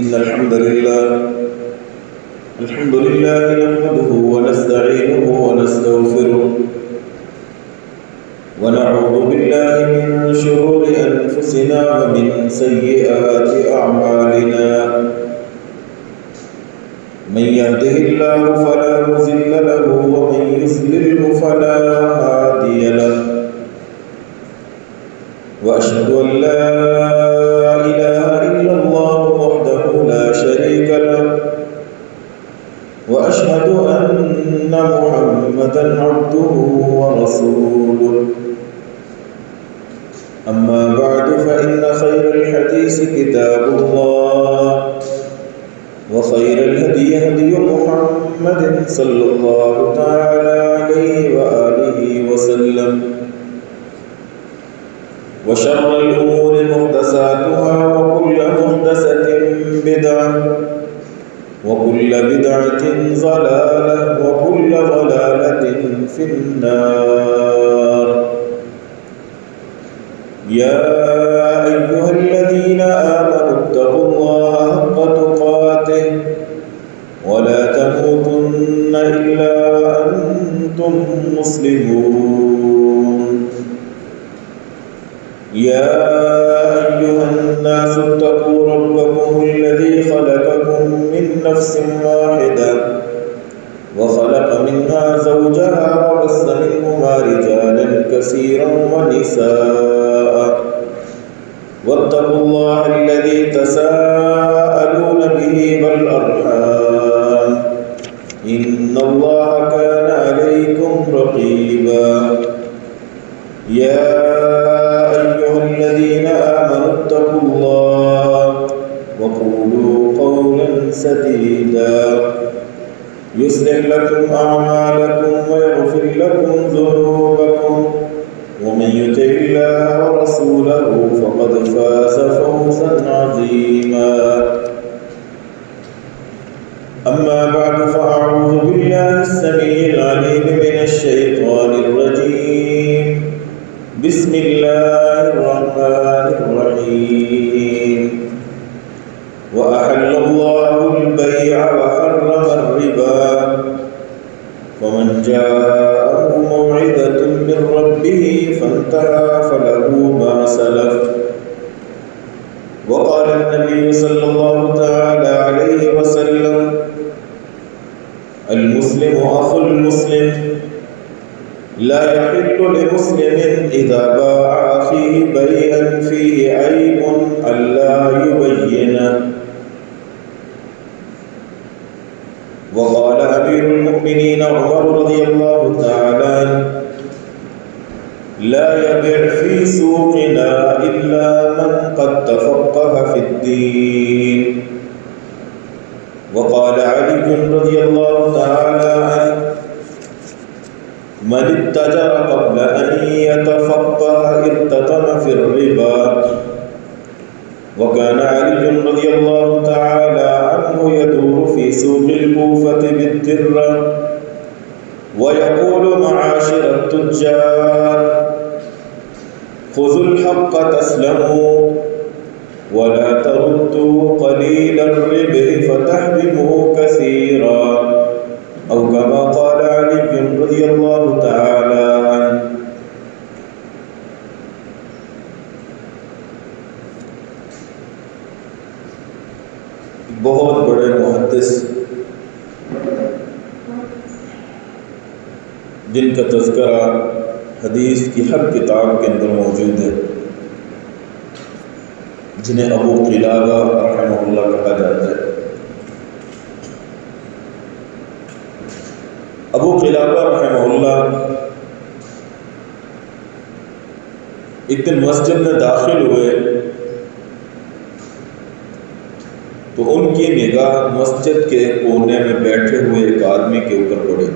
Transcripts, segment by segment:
إن الحمد لله نحمده ونستعينه ونستغفره ونعوذ بالله من شرور أنفسنا ومن سيئات أعمالنا من يهده الله فلا مضل له ومن يضلل فلا هادي له وأشهد أن لا إله إلا الله وحده لا شريك له وأشهد أن محمدا عبده ورسوله أما بعد فإن خير الحديث كتاب الله وخير الهدي هدي محمد صلى الله تعالى عليه وآله وسلم وشر الأمور محدثاتها وكل محدثة بدعة وكل بدعة ضلالة وكل ضلالة في النار يا أيها الذين آمنوا اتقوا الله حق تقاته ولا تموتن إلا وأنتم مسلمون يا أيها الناس اتقوا ربكم الذي خلقكم من نفس واحدة وخلق منها زوجها وبث منهما رجالا كثيرا ونساء واتقوا الله الذي تساءلون به والأرحام إن الله كان عليكم رقيبا يا أيها الذين آمنوا اتقوا الله وقولوا قولا سديدا يصلح لكم أعمالكم ويغفر لكم ذنوبكم ومن يطع الله ورسوله فقد فاز فوزا عظيما أما بعد فأعوذ بالله السميع العليم من الشيطان الرجيم بسم الله الرحمن الرحيم وأحل الله البيع وحرم الربا فمن جاءه موعظة من ربه فانتهى فله ما سلف وقال النبي صلى الله تعالى عليه وسلم المسلم أخو المسلم لا يحل لمسلم إذا باع أخيه بيعا فيه عيب ألا يبينه وقال أمير المؤمنين عمر رضي الله تعالى عنه لا يبيع في سوقنا إلا من قد تفقه في الدين وقال علي رضي الله تعالى عنه من اتجر قبل أن يتفقه ارتطم في الربا وكان علي رضي الله تعالى عنه يدور في سوق الكوفة بالدرة ويقول معاشر التجار خذوا الحق تسلموا ولا تردوا قليل الربح فتحرموا كثيرا أو كما قال علي رضي الله تعالى عنه بہت بڑے محدث جن کا تذکرہ حدیث کی ہر کتاب کے اندر موجود ہے جنہیں ابو قلابہ رحمہ اللہ کہا جاتا ہے. ابو قلابہ رحمہ اللہ ایک دن مسجد میں داخل ہوئے تو ان کی نگاہ مسجد کے کونے میں بیٹھے ہوئے ایک آدمی کے اوپر پڑی.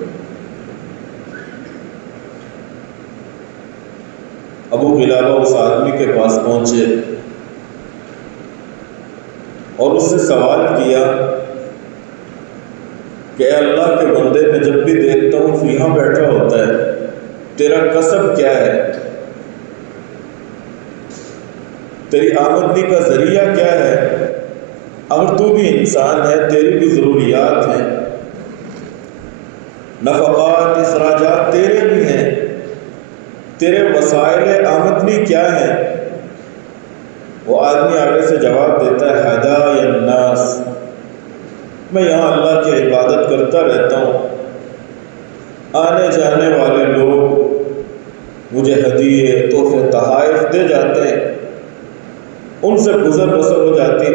ابو قلابہ اس آدمی کے پاس پہنچے اور اس سے سوال کیا کہ اے اللہ کے بندے میں جب بھی دیکھتا ہوں تو یہاں بیٹھا ہوتا ہے، تیرا کسب کیا ہے؟ تیری آمدنی کا ذریعہ کیا ہے؟ اگر تو بھی انسان ہے، تیری بھی ضروریات ہیں، نفقات اخراجات تیرے بھی ہیں، تیرے وسائل آمدنی کیا ہیں؟ وہ آدمی آگے سے جواب دیتا ہے ہدای الناس، میں یہاں اللہ کی عبادت کرتا رہتا ہوں، آنے جانے والے لوگ مجھے ہدیے تحفے تحائف دے جاتے ہیں، ان سے گزر بسر ہو جاتی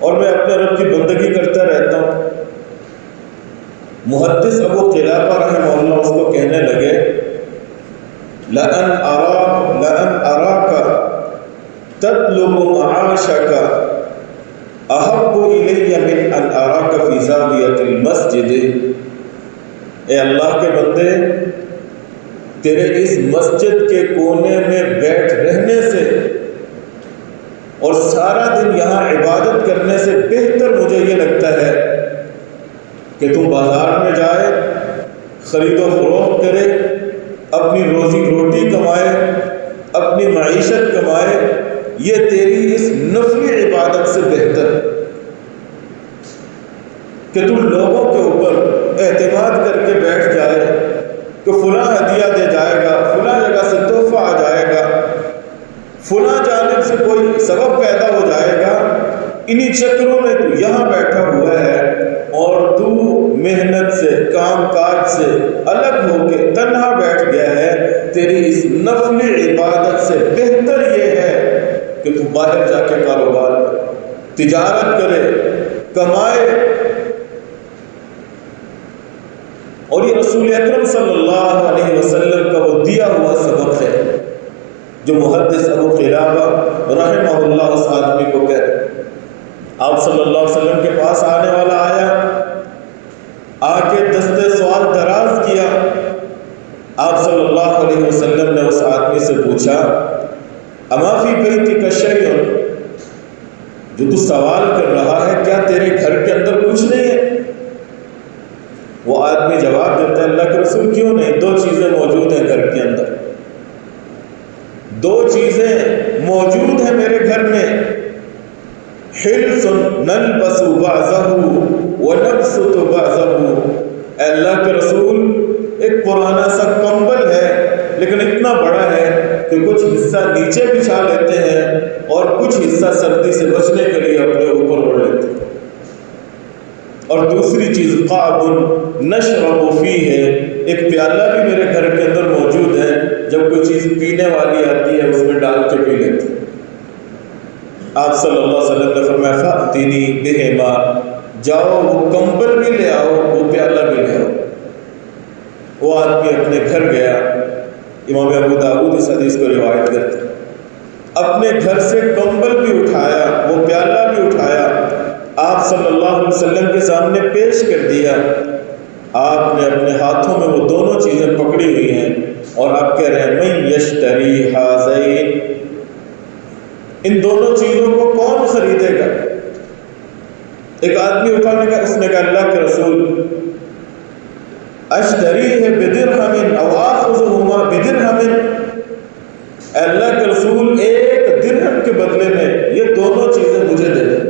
اور میں اپنے رب کی بندگی کرتا رہتا ہوں۔ محدث ابو قلابہ رحمہ اللہ اس کو کہنے لگے لَأَنْ أَرَاكَ تَطْلُبُ مَعَاشَكَ أَحَبُّ إِلَيَّ مِنْ أَنْ أَرَاكَ فِي زَاوِيَةِ الْمَسْجِدِ۔ اے اللہ کے بندے، تیرے اس مسجد کے کونے میں بیٹھ رہنے سے اور سارا دن یہاں عبادت کرنے سے بہتر مجھے یہ لگتا ہے کہ تم بازار میں جائے، خرید و فروخت کرے، اپنی روزی روٹی کمائے، اپنی معیشت کمائے، یہ تیری اس نفلی عبادت سے بہتر کہ تم لوگوں کے اوپر اعتماد کر کے بیٹھ جائے کہ فلاں ہدیہ دے جائے گا، فلاں جگہ سے تحفہ آ جائے گا، فلاں جانب سے کوئی سبب پیدا ہو جائے گا، انہی چکروں میں تو یہاں بیٹھا ہوا ہے اور تو محنت سے، کام کاج سے الگ ہو کے تنہا بیٹھ گیا ہے۔ تیری اس نفلی عبادت سے بہتر یہ ہے کہ تو باہر جا کے کاروبار کرے، تجارت کرے، کمائے۔ اور یہ رسول اکرم صلی اللہ علیہ وسلم کا وہ دیا ہوا سبق ہے جو محدث ابو قلابہ رحمہ اللہ اس آدمی کو کہہ رہے۔ آپ صلی اللہ علیہ وسلم کے پاس آنے والا آیا، آ کے دستے سوال دراز کیا۔ آپ صلی اللہ علیہ وسلم نے اس آدمی سے پوچھا اما فی بیتک شیء، جو تو سوال کر رہا ہے کیا تیرے گھر کے اندر کچھ نہیں ہے؟ وہ آدمی جواب دیتا ہے اللہ کے رسول کیوں نہیں، دو چیزیں موجود ہیں گھر کے اندر، دو چیزیں موجود ہیں میرے گھر میں، حلس نلبس بعضہ ونبسط بعضہ۔ اے اللہ کے رسول، ایک پرانا سا کمبل ہے لیکن اتنا بڑا ہے کہ کچھ حصہ نیچے بچھا لیتے ہیں اور کچھ حصہ سردی سے بچنے کے لیے اپنے اوپر اوڑھ لیتے ہیں۔ اور دوسری چیز قعب نشرب فیہ، ایک پیالہ بھی میرے گھر کے اندر موجود ہے، جب کوئی چیز پینے والی آتی ہے اس میں ڈال کے پی لیتے ہیں۔ آپ صلی اللہ علیہ وسلم نے فرمایا فأتنی بہما، جاؤ وہ کمبل بھی لے آؤ، وہ پیالہ بھی لے آؤ۔ وہ آدمی اپنے گھر گیا، امام ابو داؤد اس حدیث کو روایت کرتے ہیں، اپنے گھر سے کمبل بھی اٹھایا، وہ پیالہ بھی اٹھایا، آپ صلی اللہ علیہ وسلم کے سامنے پیش کر دیا۔ آپ نے اپنے ہاتھوں میں وہ دونوں چیزیں پکڑی ہوئی ہیں اور آپ کہہ رہے ہیں من یشتری ہذین، ان دونوں چیزوں کو کون خریدے گا؟ ایک آدمی اٹھانے کا، اس نے کہا اللہ کے رسول اشتریہ بدرہم او آخذہما بدرہم، اے اللہ کے رسول ایک درہم کے بدلے میں یہ دونوں چیزیں مجھے دے دیں۔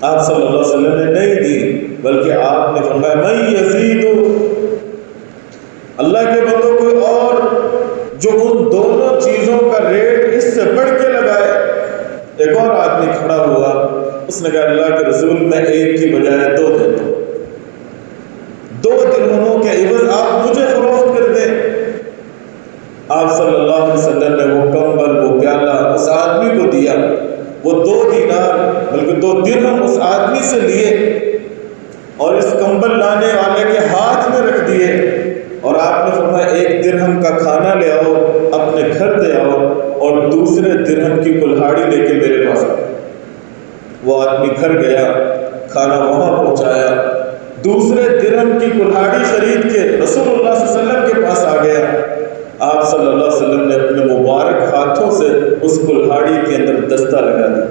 آپ صلی اللہ علیہ وسلم نے نہیں دی، بلکہ آپ نے فرمایا من یزید، اللہ کے بندوں کوئی اور جو ان دونوں چیزوں کا ریٹ اس سے بڑھ کے لگائے۔ ایک اور آدمی کھڑا ہوا، اس نے کہا اللہ کے رسول میں ایک کی بجائے دو دیتا ہوں، 2 درہموں کے عوض آپ مجھے فروخت کر دیں۔ آپ صلی اللہ علیہ وسلم نے وہ کمبل، وہ پیالہ اس آدمی کو دیا، وہ 2 دینار بلکہ 2 درہم اس آدمی سے لیے اور اس کمبل لانے والے کے ہاتھ میں رکھ دیے، اور آپ نے فرمایا 1 درہم کا کھانا لے آؤ، اپنے گھر دے آؤ، اور دوسرے درہم کی کلہاڑی لے کے میرے پاس آؤ۔ وہ آدمی گھر گیا، کھانا وہاں پہنچایا، دوسرے درہم کی کلہاڑی خرید کے رسول اللہ صلی اللہ علیہ وسلم کے پاس آ گیا۔ آپ صلی اللہ علیہ وسلم نے اپنے مبارک ہاتھوں سے اس کلہاڑی کے اندر دستہ لگا دیا،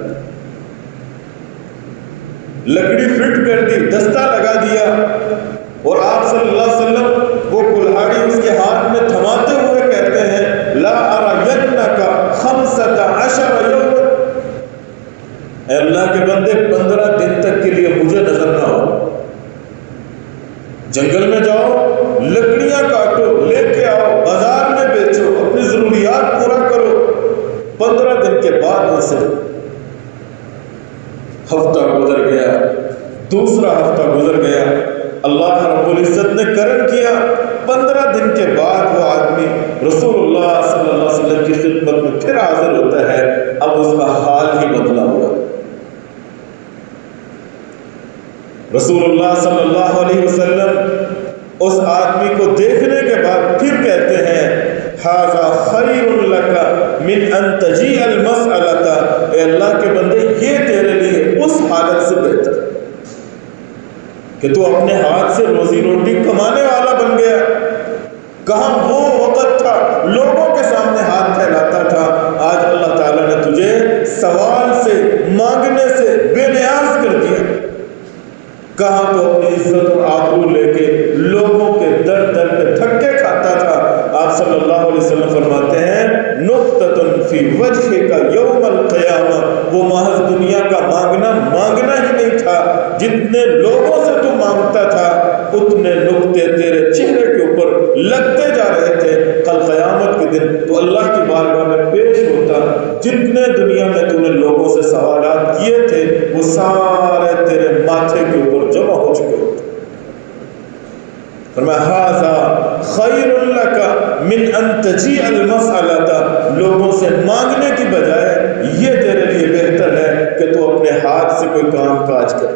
لکڑی فٹ کر دی، دستہ لگا دیا، اور آپ صلی اللہ علیہ وسلم وہ کلہاڑی اس کے ہاتھ میں تھماتے ہوئے کہتے ہیں لا ارینک 15 یوم، اے اللہ کے بندے 15 دن تک کے لیے مجھے نظر نہ ہو، جنگل میں جاؤ، لکڑیاں کاٹو، لے کے آؤ، بازار میں بیچو، اپنی ضروریات پورا کرو۔ 15 دن کے بعد سے ہفتہ گزر گیا، دوسرا ہفتہ گزر گیا، اللہ رب العزت نے کرم کیا، 15 دن کے بعد وہ آدمی رسول اللہ صلی اللہ علیہ وسلم کی خدمت میں پھر حاضر ہوتا ہے۔ اب اس کا حال ہی بدلا ہوا۔ رسول اللہ صلی اللہ علیہ وسلم اس آدمی کو دیکھنے کے بعد پھر کہتے ہیں ھذا خیر لک من ان تجیء المسألة، اے اللہ کے بندے یہ تیرے لیے اس حالت سے بہتر کہ تو اپنے ہاتھ سے روزی روٹی کمانے والا بن گیا۔ کہاں وہ وقت تھا لوگوں کے سامنے ہاتھ پھیلاتا تھا، آج اللہ تعالیٰ نے تجھے سوال سے، مانگنے سے بے نیاز کر دیا۔ کہاں تو اپنی عزت اور آبرو لے کے لوگوں کے در در پہ دھکے کھاتا تھا۔ آپ صلی اللہ علیہ وسلم فرماتے ہیں نقطۃ فی وجہک یوم القیامہ، وہ محض دنیا کا مانگنا ہی نہیں تھا، جتنے لوگوں سے تو مانگتا تھا اتنے نقطے تیرے چہرے کے اوپر لگتے جا رہے تھے۔ کل قیامت کے دن تو اللہ کی بارگاہ میں پیش ہوتا، جتنے دنیا میں تو نے لوگوں سے سوالات کیے تھے وہ سارے تیرے ماتھے کے اوپر جمع ہو چکے ہوتے۔ فرمایا ھذا خیر لک من ان تجیء المسألة، لوگوں سے مانگنے کی بجائے یہ تیرے لیے بہتر ہے کہ تو اپنے ہاتھ سے کوئی کام کاج کر،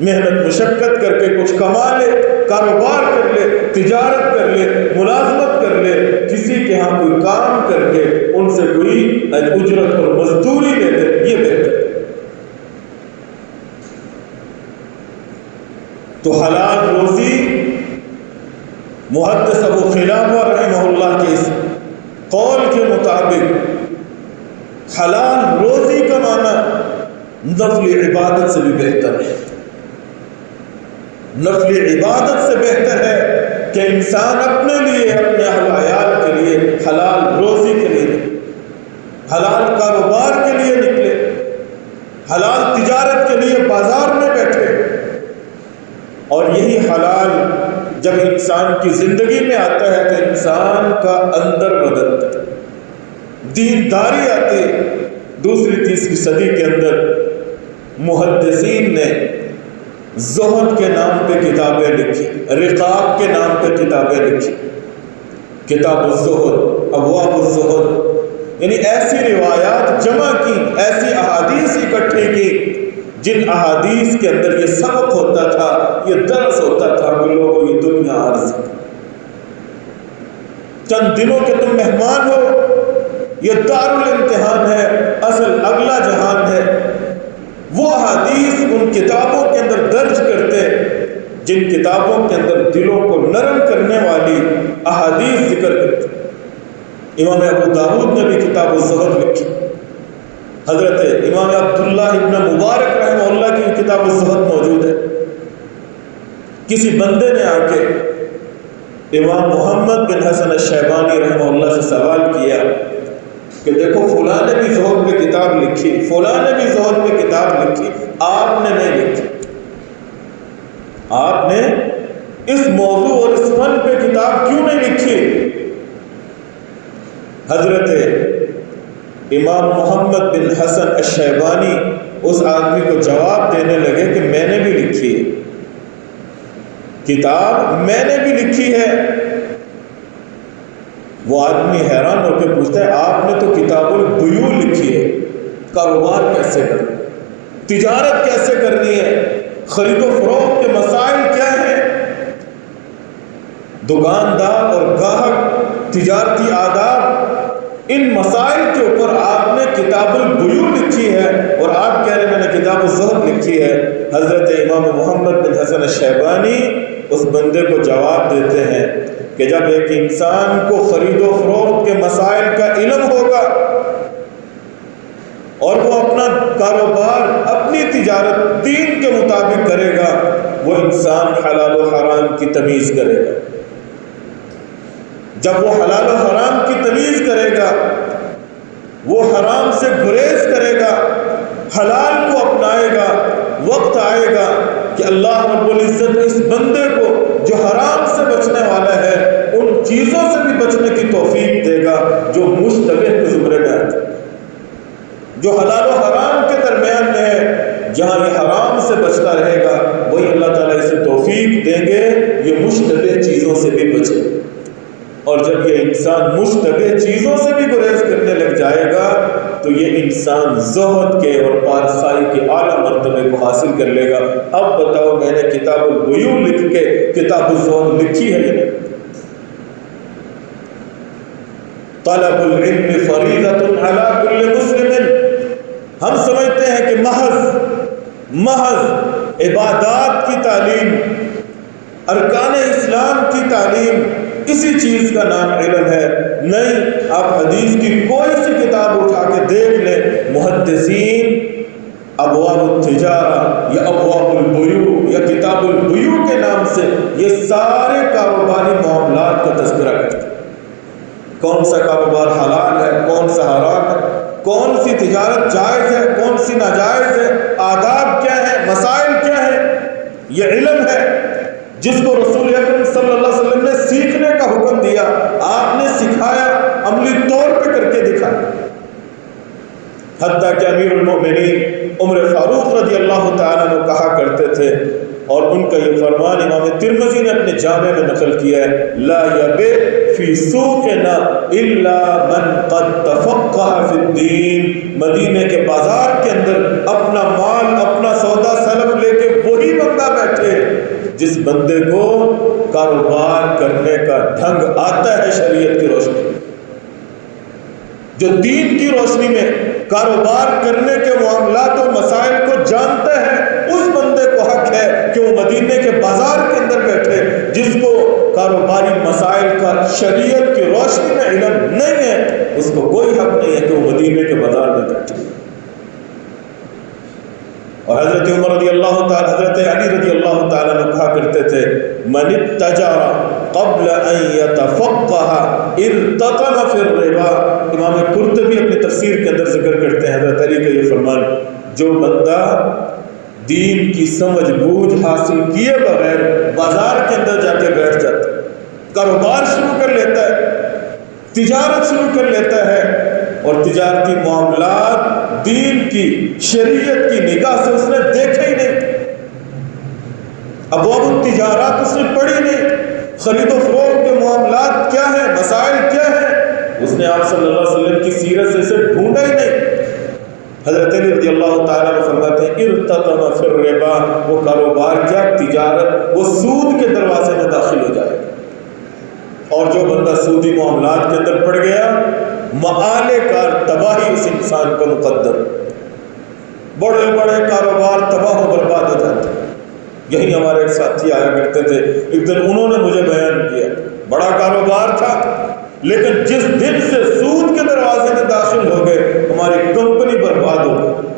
محنت مشقت کر کے کچھ کما لے، کاروبار کر لے، تجارت کر لے، ملازمت کر لے، کسی کے ہاں کوئی کام کر کے ان سے کوئی اجرت اور مزدوری لے لے، یہ بہتر ہے۔ تو حلال روزی محدث ابو خلافہ رحمہ اللہ کے اس قول کے مطابق حلال روزی کا معنی نفل عبادت سے بھی بہتر ہے۔ نفل عبادت سے بہتر ہے کہ انسان اپنے لیے، اپنے اہل و عیال کے لیے حلال روزی کے لیے، حلال کاروبار کے لیے نکلے، حلال تجارت کے لیے بازار میں بیٹھے، اور یہی حلال جب انسان کی زندگی میں آتا ہے تو انسان کا اندر بدلتا ہے، دینداری آتی ہے۔ دوسری تیسری صدی کے اندر محدثین نے زہد کے نام پہ کتابیں لکھی، رقاق کے نام پہ کتابیں لکھی، کتاب الزہد، ابواب الزہد، یعنی ایسی روایات جمع کی، ایسی احادیث اکٹھی کی جن احادیث کے اندر یہ سبق ہوتا تھا، یہ درس ہوتا تھا کہ لوگوں یہ دنیا عارضی ہے، چند دنوں کے تم مہمان ہو، یہ دارالامتحان ہے، اصل اگلا جہان ہے۔ وہ احادیث ان کتابوں کے اندر درج کرتے جن کتابوں کے اندر دلوں کو نرم کرنے والی احادیث ذکر کرتے۔ امام ابو داؤد نے بھی کتاب الزہد لکھی، حضرت امام عبداللہ ابن مبارک رحمہ اللہ کی کتاب الزہد موجود ہے۔ کسی بندے نے آ کے امام محمد بن حسن الشیبانی رحمہ اللہ سے سوال کیا کہ دیکھو فلاں نے بھی زہد پہ کتاب لکھی، فلاں نے بھی زہد پہ کتاب لکھی، آپ نے نہیں لکھی، آپ نے اس موضوع اور اس فن پہ کتاب کیوں نہیں لکھی؟ حضرت امام محمد بن حسن الشیبانی اس آدمی کو جواب دینے لگے کہ میں نے بھی لکھی ہے کتاب، میں نے بھی لکھی ہے۔ وہ آدمی حیران ہو کے پوچھتا ہے آپ نے تو کتاب البیوع لکھی ہے، کاروبار کیسے کرنا، تجارت کیسے کرنی ہے، خرید و فروخت کے مسائل کیا ہیں، دکاندار اور گاہک، تجارتی آداب، ان مسائل کے اوپر آپ نے کتاب البیوع لکھی ہے اور آپ کہہ رہے ہیں میں نے کتاب الزہد لکھی ہے۔ حضرت امام محمد بن حسن الشیبانی اس بندے کو جواب دیتے ہیں کہ جب ایک انسان کو خرید و فروخت کے مسائل کا علم ہوگا اور وہ اپنا کاروبار، اپنی تجارت دین کے مطابق کرے گا، وہ انسان حلال و حرام کی تمیز کرے گا۔ جب وہ حلال و حرام کی تمیز کرے گا، وہ حرام سے گریز کرے گا، حلال کو العزت اس بندے کو جو حرام سے بچنے والا ہے ان چیزوں سے بھی بچنے کی توفیق دے گا جو مشتبہ کے زمرے میں آتے ہیں، جو حلال و حرام کے درمیان میں ہے، جہاں یہ حرام سے بچتا رہے گا وہی اللہ تعالیٰ اسے توفیق دیں گے یہ مشتبہ چیزوں سے بھی بچے۔ اور جب یہ انسان مشتبہ چیزوں سے بھی گریز کرنے لگ جائے گا تو یہ انسان زہد کے اور پارسائی کے اعلیٰ مرتبے کو حاصل کر لے گا۔ اب بتاؤ میں نے کتاب البیوع لکھ کے کتاب الزہد لکھی ہے؟ طلب العلم فریضۃ علی کل مسلم، ہم سمجھتے ہیں کہ محض عبادات کی تعلیم، ارکان اسلام کی تعلیم، اسی چیز کا نام علم ہے۔ نہیں، آپ حدیث کی کوئی سی کتاب اٹھا کے دیکھ لیں، محدثین ابواب التجارہ یا ابواب البیوع یا کتاب البیوع کے نام سے یہ سارے کاروباری معاملات کا تذکرہ کرتے ہیں۔ کون سا کاروبار حلال ہے، کون سا حرام ہے، کون سی تجارت جائز ہے، کون سی ناجائز ہے، آداب کیا ہے، مسائل کیا ہے، یہ علم ہے جس کو رسول اکرم صلی اللہ علیہ وسلم نے سیکھنے کا حکم دیا، آپ نے سکھایا، عملی طور پہ کر کے دکھایا۔ حتیٰ کہ امیر المؤمنین عمر فاروق رضی اللہ تعالیٰ عنہ کہا کرتے تھے، اور ان کا یہ فرمان امام ترمذی نے اپنے جامع میں نقل کیا ہے، لا یبیع فی سوقنا الا من قد تفقہ فی الدین، مدینے کے بازار کے اندر اپنا مال، اپنا سودا سلف لے کے وہی بندہ بیٹھے جس بندے کو کاروبار کرنے کا ڈھنگ آتا ہے شریعت کی روشنی میں، جو دین کی روشنی میں کاروبار کرنے کے معاملات و مسائل کو جانتا ہے، اس بندے کو حق ہے کہ وہ مدینے کے بازار کے اندر بیٹھے۔ جس کو کاروباری مسائل کا شریعت کی روشنی میں علم نہیں ہے اس کو کوئی حق نہیں ہے کہ وہ مدینے کے بازار میں بیٹھے۔ اور حضرت عمر رضی اللہ تعالی، حضرت علی رضی اللہ تعالیٰ عنہ کہا کرتے تھے، من اتجر قبل ان يتفقہ ارتقم فی الربا۔ امام قرطبی اپنی تفسیر کے اندر ذکر کرتے ہیں حضرت علی کا یہ فرمان، جو بندہ دین کی سمجھ بوجھ حاصل کیے بغیر بازار کے اندر جا کے بیٹھ جاتا ہے، کاروبار شروع کر لیتا ہے، تجارت شروع کر لیتا ہے، اور تجارتی معاملات دین کی شریعت کی نگاہ سے اس نے دیکھے ہی نہیں، ابواب التجارات اس نے پڑھی نہیں، خرید و فروخت کے معاملات کیا ہیں، مسائل کیا ہیں، اس نے آپ صلی اللہ علیہ وسلم کی سیرت سے اسے ڈھونڈا ہی نہیں۔ حضرت علی رضی اللہ تعالیٰ عنہ فرماتے ہیں، ارتقم فی الربا، وہ کاروبار کیا، تجارت، وہ سود کے دروازے میں داخل ہو جائے گا، اور جو بندہ سودی معاملات کے اندر پڑ گیا، مآل کار تباہی اس انسان کا مقدر، بڑے بڑے کاروبار تباہ و برباد ہو جاتے ہیں۔ یہی ہمارے ایک ساتھی آیا کرتے تھے، ایک دن انہوں نے مجھے بیان کیا، بڑا کاروبار تھا لیکن جس دن سے سود کے دروازے میں داخل ہو گئے ہماری کمپنی برباد ہو گئی،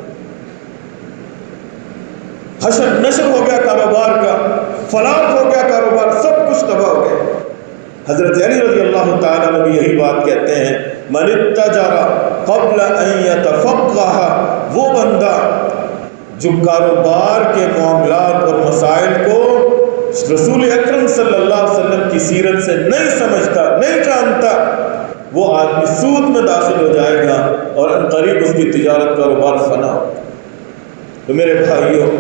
حشر نشر ہو گیا کاروبار کا، فلاح ہو گیا کاروبار، سب کچھ تباہ ہو گیا۔ حضرت علی رضی اللہ تعالیٰ عنہ بھی یہی بات کہتے ہیں، من اتجر قبل ان يتفقہ، وہ بندہ جو کاروبار کے معاملات اور مسائل کو رسول اکرم صلی اللہ علیہ وسلم کی سیرت سے نہیں سمجھتا، نہیں جانتا، وہ آدمی سود میں داخل ہو جائے گا اور ان قریب اس کی تجارت کاروبار فنا ہو۔ تو میرے بھائیوں،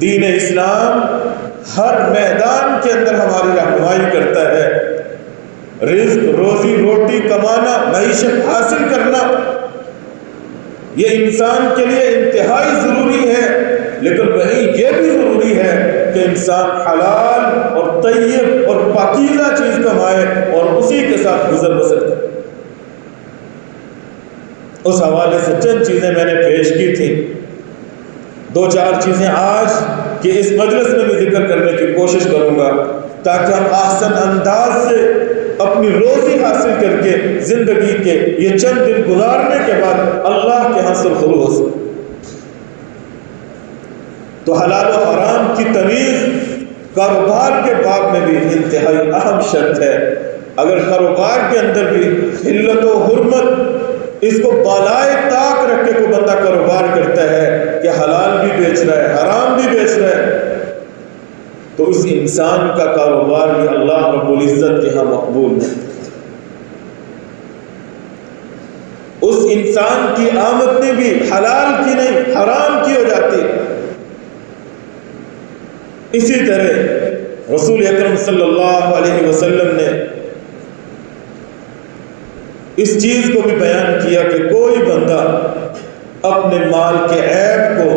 دین اسلام ہر میدان کے اندر ہماری رہنمائی کرتا ہے۔ رزق، روزی روٹی کمانا، معیشت حاصل کرنا، یہ انسان کے لیے انتہائی ضروری ہے، لیکن وہیں یہ بھی ضروری ہے کہ انسان حلال اور طیب اور پاکیزہ چیز کمائے اور اسی کے ساتھ گزر بسر کرے۔ اس حوالے سے چند چیزیں میں نے پیش کی تھی، دو چار چیزیں آج کہ اس مجلس میں بھی ذکر کرنے کی کوشش کروں گا تاکہ ہم احسن انداز سے اپنی روزی حاصل کر کے زندگی کے یہ چند دن گزارنے کے بعد اللہ کے ہاں سرخرو ہو سکے۔ تو حلال و حرام کی تمیز کاروبار کے باب میں بھی انتہائی اہم شرط ہے۔ اگر کاروبار کے اندر بھی حلت و حرمت اس کو بالائے طاق رکھ کے کوئی بندہ کاروبار کرتا ہے کہ حلال بھی بیچ رہا ہے، حرام بھی بیچ رہا ہے، تو اس انسان کا کاروبار بھی اللہ رب العزت کے ہاں مقبول ہے. اس انسان کی آمدنی بھی حلال کی نہیں حرام کی ہو جاتی. اسی طرح رسول اکرم صلی اللہ علیہ وسلم نے اس چیز کو بھی بیان کیا کہ کوئی بندہ اپنے مال کے عیب کو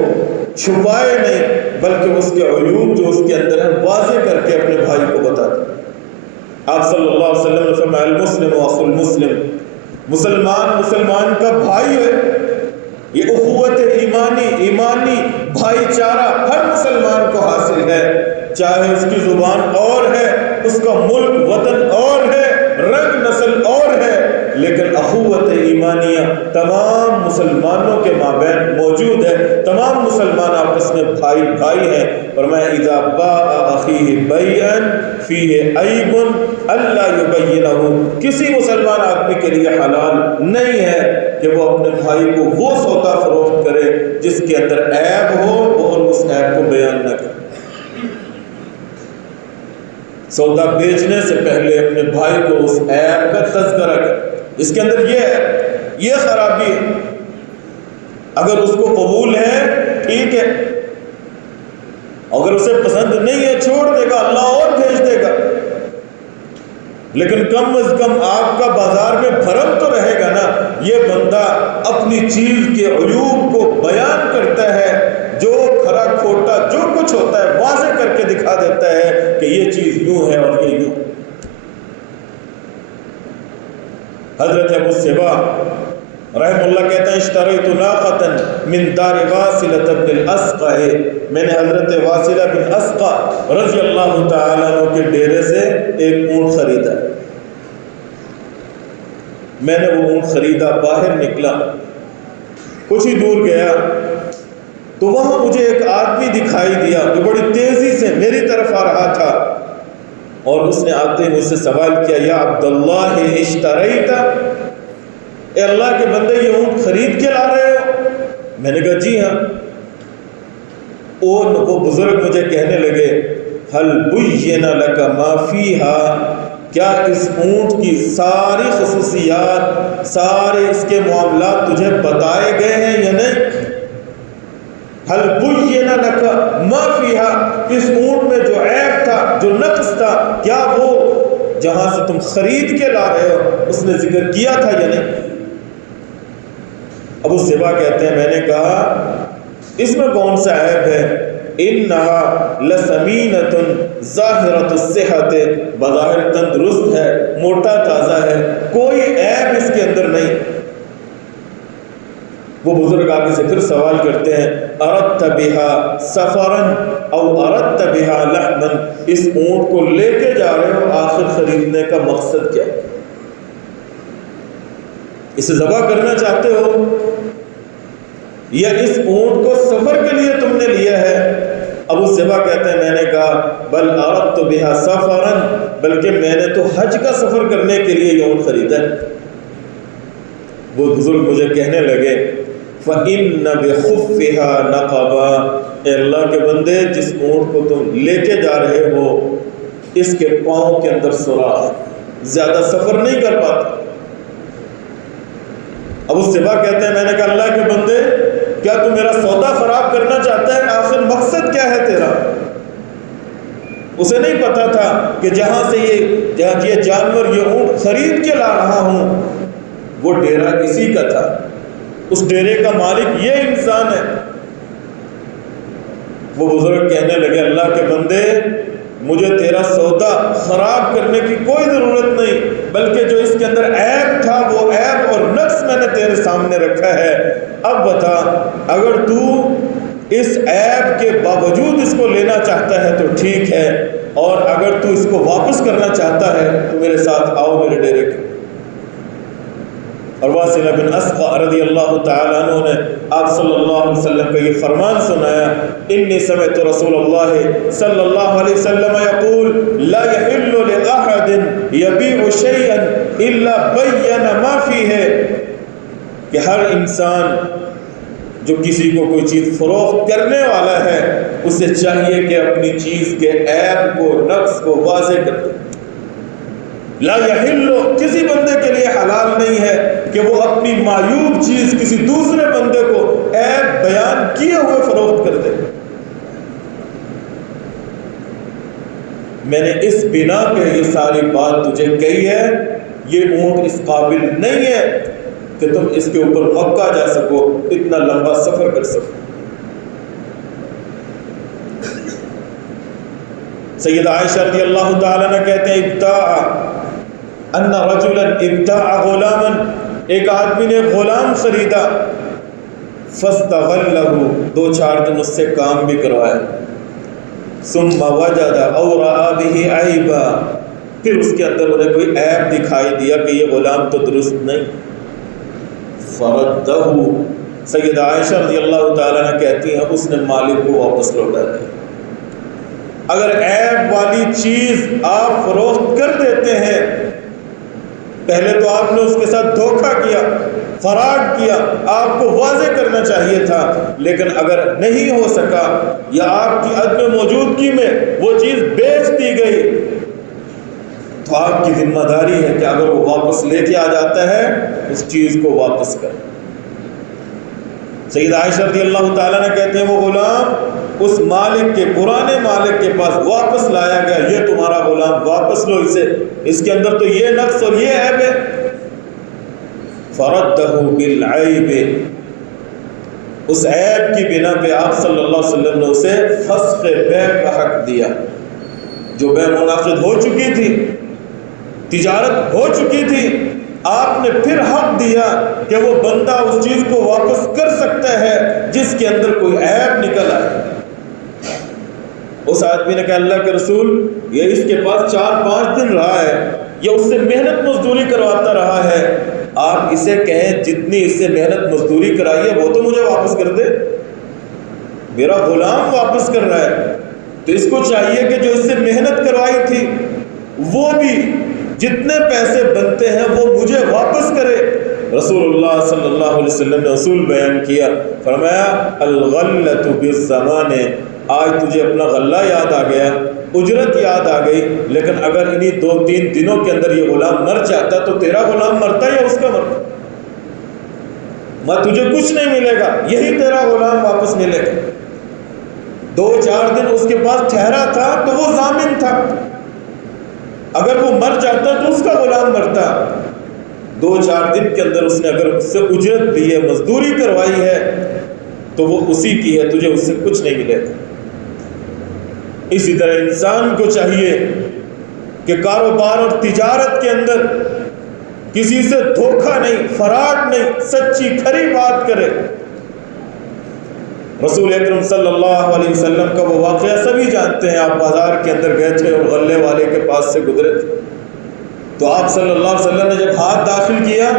چھپائے نہیں بلکہ اس کے عیوب جو اس کے اندر ہے واضح کر کے اپنے بھائی کو بتا دے. آپ صلی اللہ علیہ وسلم نے فرمایا المسلم واخو المسلم، مسلمان کا بھائی ہے. یہ اخوت ایمانی بھائی چارہ ہر مسلمان کو حاصل ہے، چاہے اس کی زبان اور ہے، اس کا ملک وطن اور ہے، رنگ نسل اور ہے، لیکن اخوت ایمانیہ تمام مسلمانوں کے مابین موجود ہے. تمام مسلمان آپس میں بھائی ہیں. فرمایا اذا باء اخیہ بیعا فیہ عیب الا یبینہ، کسی مسلمان آدمی کے لیے حلال نہیں ہے کہ وہ اپنے بھائی کو وہ سودا فروخت کرے جس کے اندر عیب ہو اور اس عیب کو بیان نہ کرے. سودا بیچنے سے پہلے اپنے بھائی کو اس عیب کا تذکرہ کرے، اس کے اندر یہ ہے، یہ خرابی ہے. اگر اس کو قبول ہے ٹھیک ہے، اگر اسے پسند نہیں ہے چھوڑ دے گا، اللہ اور بھیج دے گا، لیکن کم از کم آپ کا بازار میں بھرم تو رہے گا نا. یہ بندہ اپنی چیز کے عیوب کو بیان کرتا ہے، جو کھرا کھوٹا جو کچھ ہوتا ہے واضح کر کے دکھا دیتا ہے کہ یہ چیز یوں ہے اور یہ یوں. حضرت ابو سبا رحم اللہ کہتے ہیں اشتریت ناقۃ من دار واصلۃ بن الاسقع، میں نے حضرت واصلہ بن اسقع رضی اللہ تعالیٰ عنہ کے ڈیرے سے ایک اونٹ خریدا. میں نے وہ اونٹ خریدا، باہر نکلا، کچھ ہی دور گیا تو وہاں مجھے ایک آدمی دکھائی دیا جو بڑی تیزی سے میری طرف آ رہا تھا، اور اس نے آتے مجھ سے سوال کیا یا عبداللہ اشتریت، اے اللہ کے بندے یہ اونٹ خرید کے لا رہے ہو؟ میں نے کہا جی ہاں. وہ بزرگ مجھے کہنے لگے هل بین لک ما فیہا، کیا اس اونٹ کی ساری خصوصیات سارے اس کے معاملات تجھے بتائے گئے ہیں یا نہیں؟ هل بین لک ما فیہا، اس اونٹ میں جو عیب تھا جو نقص تھا کیا وہ جہاں سے تم خرید کے لا رہے ہو اس نے ذکر کیا تھا یا نہیں؟ ابو سبا کہتے ہیں میں نے کہا اس میں کون سا عیب ہے؟ انہا لسمینۃ ظاہرۃ الصحۃ، بظاہر تندرست ہے، موٹا تازہ ہے، کوئی عیب اس کے اندر نہیں. وہ بزرگ آگے سے پھر سوال کرتے ہیں اردت بہا سفرا او اردت بہا لحما، اس اونٹ کو لے کے جا رہے ہو آخر خریدنے کا مقصد کیا ہے؟ اسے ذبح کرنا چاہتے ہو یا اس اونٹ کو سفر کے لیے تم نے لیا ہے؟ ابو سبا کہتے ہیں میں نے کہا بل اردت بہا سفرا، بلکہ میں نے تو حج کا سفر کرنے کے لیے یہ اونٹ خریدا ہے. وہ بزرگ مجھے کہنے لگے فَإِنَّ بِخُفِّهَا نَقَبًا، اے اللہ کے بندے جس اونٹ کو تم لے کے جا رہے ہو اس کے پاؤں کے اندر سوراخ ہے، زیادہ سفر نہیں کر پاتا. ابو سبا کہتے ہیں میں نے کہا اللہ کے بندے کیا تو میرا سودا خراب کرنا چاہتا ہے؟ آخر مقصد کیا ہے تیرا؟ اسے نہیں پتا تھا کہ جہاں سے یہ جانور یہ اونٹ خرید کے لا رہا ہوں وہ ڈیرا اسی کا تھا، اس ڈیرے کا مالک یہ انسان ہے. وہ بزرگ کہنے لگے اللہ کے بندے مجھے تیرا سودا خراب کرنے کی کوئی ضرورت نہیں، بلکہ جو اس کے اندر عیب تھا وہ عیب اور نقص میں نے تیرے سامنے رکھا ہے. اب بتا اگر تو اس عیب کے باوجود اس کو لینا چاہتا ہے تو ٹھیک ہے، اور اگر تو اس کو واپس کرنا چاہتا ہے تو میرے ساتھ آؤ میرے ڈیرے کے. اور واصلہ بن اسقع رضی اللہ تعالیٰ عنہ نے آپ صلی اللہ علیہ وسلم کا یہ فرمان سنایا انی سمعت رسول اللہ صلی اللہ علیہ وسلم یقول لا يحل لأحد يبيع شيئا الا بين ما فيه، کہ ہر انسان جو کسی کو کوئی چیز فروخت کرنے والا ہے اسے چاہیے کہ اپنی چیز کے عیب کو، نقص کو واضح کر دے۔ لا یحل، کسی بندے کے لیے حلال نہیں ہے کہ وہ اپنی معیوب چیز کسی دوسرے بندے کو عیب بیان کیے ہوئے فروخت کر دے۔ میں نے اس بنا پہ یہ ساری بات تجھے کہی ہے، یہ اونٹ اس قابل نہیں ہے کہ تم اس کے اوپر مکہ جا سکو، اتنا لمبا سفر کر سکو۔ سیدہ عائشہ رضی اللہ تعالیٰ عنہ کہتے ہیں ان رجلا ابتاع غلاما، ایک آدمی نے غلام خریدا، فاستغلہ، 2-4 دن اس سے کام بھی کروایا، ثم وجد او رأى به عیبا، پھر اس کے اندر انہیں کوئی عیب دکھائی دیا کہ یہ غلام تو درست نہیں، فردہ، سیدہ عائشہ رضی اللہ تعالیٰ عنہ کہتی ہیں اس نے مالک کو واپس لوٹا دیا۔ اگر عیب والی چیز آپ فروخت کر دیتے ہیں، پہلے تو آپ نے اس کے ساتھ دھوکہ کیا، فراڈ کیا، آپ کو واضح کرنا چاہیے تھا، لیکن اگر نہیں ہو سکا یا آپ کی عدم موجودگی میں وہ چیز بیچ دی گئی تو آپ کی ذمہ داری ہے کہ اگر وہ واپس لے کے آ جاتا ہے اس چیز کو واپس کر۔ سیدہ عائشہ رضی اللہ تعالیٰ نے کہتے ہیں وہ غلام اس مالک کے، پرانے مالک کے پاس واپس لایا گیا، یہ تمہارا غلام، واپس لو اسے، اس کے اندر تو یہ نقص اور یہ عیب ہے۔ فردہ بالعیب، اس عیب کی بنا پہ آپ صلی اللہ علیہ وسلم نے اسے فسخ بیع کا حق دیا۔ جو بیع منعقد ہو چکی تھی، تجارت ہو چکی تھی، آپ نے پھر حق دیا کہ وہ بندہ اس چیز کو واپس کر سکتا ہے جس کے اندر کوئی عیب نکل آئے۔ اس آدمی نے کہا اللہ کے رسول، یہ اس کے پاس 4-5 دن رہا ہے، یہ اس سے محنت مزدوری کرواتا رہا ہے، آپ اسے کہیں جتنی اس سے محنت مزدوری کرائی ہے وہ تو مجھے واپس کر دے، میرا غلام واپس کر رہا ہے، تو اس کو چاہیے کہ جو اس سے محنت کروائی تھی وہ بھی جتنے پیسے بنتے ہیں وہ مجھے واپس کرے۔ رسول اللہ صلی اللہ علیہ وسلم نے اصول بیان کیا، فرمایا الغلۃ بالزمان، آج تجھے اپنا غلہ یاد آ گیا، اجرت یاد آ گئی، لیکن اگر انہی 2-3 دنوں کے اندر یہ غلام مر جاتا تو تیرا غلام مرتا یا اس کا مرتا؟ میں تجھے کچھ نہیں ملے گا، یہی تیرا غلام واپس ملے گا۔ 2-4 دن اس کے پاس ٹھہرا تھا تو وہ ضامن تھا، اگر وہ مر جاتا تو اس کا غلام مرتا۔ 2-4 دن کے اندر اس نے اگر اس سے اجرت دی ہے، مزدوری کروائی ہے تو وہ اسی کی ہے، تجھے اس سے کچھ نہیں ملے گا۔ اسی طرح انسان کو چاہیے کہ کاروبار اور تجارت کے اندر کسی سے دھوکہ نہیں، فراڈ نہیں، سچی کھری بات کرے۔ رسول اکرم صلی اللہ علیہ وسلم کا وہ واقعہ سبھی جانتے ہیں، آپ بازار کے اندر گئے تھے اور غلے والے کے پاس سے گزرے تھے، تو آپ صلی اللہ علیہ وسلم نے جب ہاتھ داخل کیا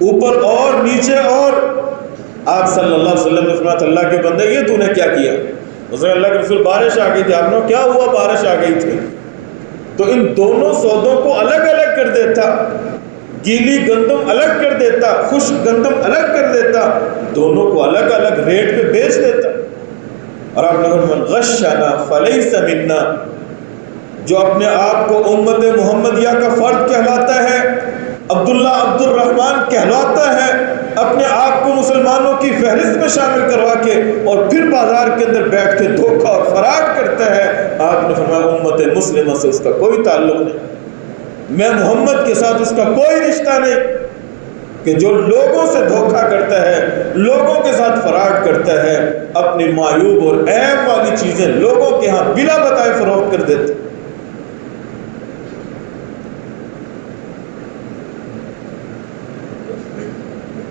اوپر اور نیچے، اور آپ صلی اللہ علیہ وسلم نے فرمایا اللہ کے بندے یہ تو نے کیا کیا؟ حضرت اللہ کے رسول بارش آ گئی تھی، آپ نے کیا ہوا؟ بارش آ گئی تھی، تو ان دونوں سودوں کو الگ الگ کر دیتا، گیلی گندم الگ کر دیتا، خشک گندم الگ کر دیتا، دونوں کو الگ الگ ریٹ پہ بیچ دیتا۔ اور آپ نے من غشنا فلیس منا، جو اپنے آپ کو امت محمدیہ کا فرد کہلاتا ہے، عبداللہ عبد الرحمن کہلاتا ہے، اپنے آپ کو مسلمانوں کی فہرست میں شامل کروا کے اور پھر بازار کے اندر بیٹھ کے دھوکہ اور فراڈ کرتا ہے، آپ نے فرمایا امت مسلمہ سے اس کا کوئی تعلق نہیں، میں محمد کے ساتھ اس کا کوئی رشتہ نہیں۔ کہ جو لوگوں سے دھوکہ کرتا ہے، لوگوں کے ساتھ فراڈ کرتا ہے، اپنی معیوب اور عیب والی چیزیں لوگوں کے ہاں بلا بتائے فروخت کر دیتے۔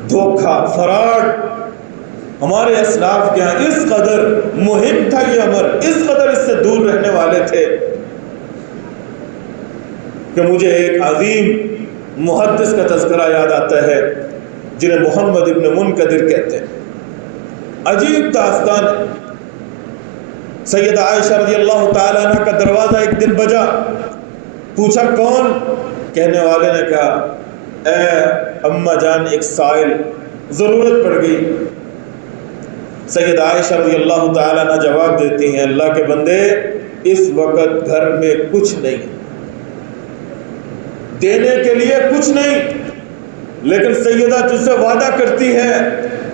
دھوکہ، فراڈ ہمارے اسلاف کے ہاں اس قدر مہم تھا، یہ امر اس قدر اس سے دور رہنے والے تھے کہ مجھے ایک عظیم محدث کا تذکرہ یاد آتا ہے جنہیں محمد ابن منکدر کہتے ہیں۔ عجیب داستان، سیدہ عائشہ رضی اللہ تعالیٰ عنہ کا دروازہ ایک دن بجا، پوچھا کون؟ کہنے والے نے کہا اے اماں جان، ایک سائل، ضرورت پڑ گئی، سید عائشہ رضی اللہ تعالیٰ عنہ جواب دیتی ہیں اللہ کے بندے اس وقت گھر میں کچھ نہیں دینے کے لیے کچھ نہیں، لیکن سیدہ تجھ سے وعدہ کرتی ہے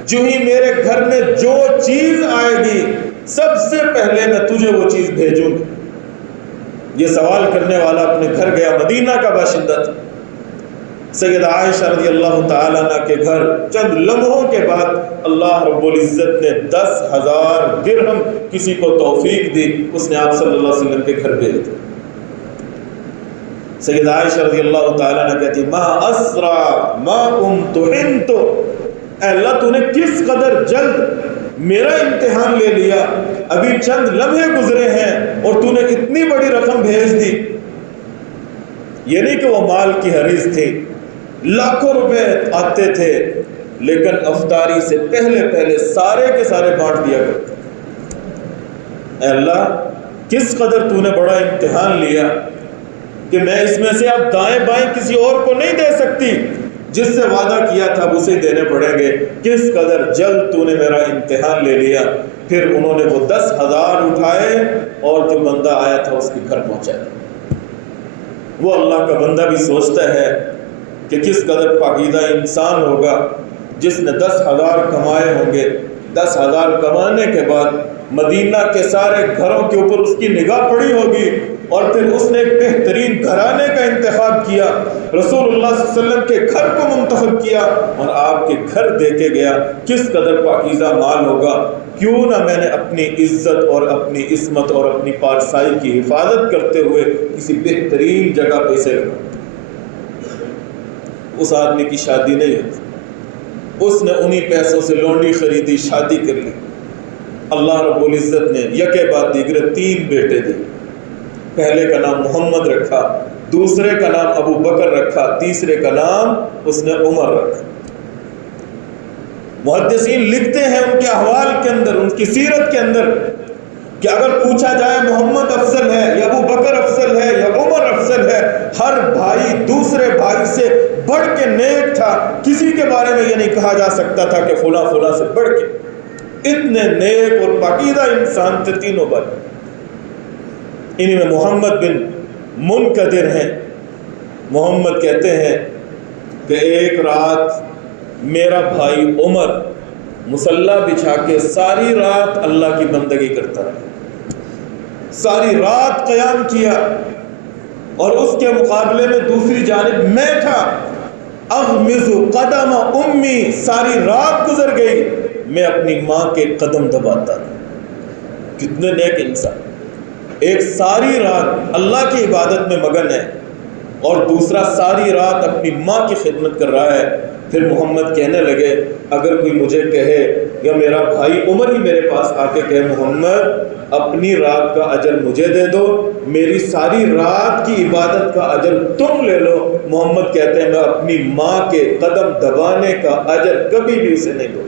جو ہی میرے گھر میں جو چیز آئے گی سب سے پہلے میں تجھے وہ چیز بھیجوں گی۔ یہ سوال کرنے والا اپنے گھر گیا، مدینہ کا باشندہ تھا۔ سیدہ عائشہ رضی اللہ تعالیٰ عنہ کے گھر چند لمحوں کے بعد اللہ رب العزت نے 10,000 درہم کسی کو توفیق دی، اس نے آپ صلی اللہ علیہ وسلم کے گھر بھیج دی۔ سیدہ عائشہ رضی اللہ تعالیٰ عنہ کہتی ما اسرع ما كنت حنت، اے اللہ تو نے کس قدر جلد میرا امتحان لے لیا، ابھی چند لمحے گزرے ہیں اور تو نے اتنی بڑی رقم بھیج دی۔ یہ نہیں کہ وہ مال کی حریص تھی، لاکھوں روپے آتے تھے، لیکن افطاری سے پہلے سارے کے سارے بانٹ دیا کرتے۔ اے اللہ کس قدر تو نے بڑا امتحان لیا کہ میں اس میں سے اب دائیں بائیں کسی اور کو نہیں دے سکتی، جس سے وعدہ کیا تھا اسے دینے پڑیں گے۔ کس قدر جلد تو نے میرا امتحان لے لیا۔ پھر انہوں نے وہ 10,000 اٹھائے اور جو بندہ آیا تھا اس کے گھر پہنچایا۔ وہ اللہ کا بندہ بھی سوچتا ہے کہ کس قدر پاکیزہ انسان ہوگا جس نے 10,000 کمائے ہوں گے۔ 10,000 کمانے کے بعد مدینہ کے سارے گھروں کے اوپر اس کی نگاہ پڑی ہوگی، اور پھر اس نے ایک بہترین گھرانے کا انتخاب کیا، رسول اللہ صلی اللہ علیہ وسلم کے گھر کو منتخب کیا اور آپ کے گھر دے کے گیا۔ کس قدر پاکیزہ مال ہوگا، کیوں نہ میں نے اپنی عزت اور اپنی عصمت اور اپنی پارسائی کی حفاظت کرتے ہوئے کسی بہترین جگہ پہ اسے رکھا۔ اس آدمی کی شادی نہیں ہوتی، اس نے انہی پیسوں سے لونڈی خریدی، شادی کر لی۔ اللہ رب العزت نے یکے بعد دیگرے 3 بیٹے دیے۔ پہلے کا نام محمد رکھا، دوسرے کا نام ابو بکر رکھا، تیسرے کا نام اس نے عمر رکھا۔ محدثین لکھتے ہیں ان کے احوال کے اندر، ان کی سیرت کے اندر، کہ اگر پوچھا جائے محمد افضل ہے یا ابو بکر افضل ہے یا عمر افضل ہے، ہر بھائی دوسرے بھائی سے بڑھ کے نیک تھا۔ کسی کے بارے میں یہ نہیں کہا جا سکتا تھا کہ فلاں فلاں سے بڑھ کے، اتنے نیک اور پاکیزہ انسان تھے تینوں بھائی۔ انہی میں محمد بن منقدر ہیں۔ محمد کہتے ہیں کہ ایک رات میرا بھائی عمر مصلی بچھا کے ساری رات اللہ کی بندگی کرتا رہا، ساری رات قیام کیا، اور اس کے مقابلے میں دوسری جانب میں تھا، اغمز قدم امی، ساری رات گزر گئی میں اپنی ماں کے قدم دباتا رہا۔ کتنے نیک انسان، ایک ساری رات اللہ کی عبادت میں مگن ہے اور دوسرا ساری رات اپنی ماں کی خدمت کر رہا ہے۔ پھر محمد کہنے لگے اگر کوئی مجھے کہے یا میرا بھائی عمر ہی میرے پاس آ کے کہے محمد اپنی رات کا اجر مجھے دے دو، میری ساری رات کی عبادت کا اجر تم لے لو، محمد کہتے ہیں میں اپنی ماں کے قدم دبانے کا اجر کبھی بھی اسے نہیں دوں۔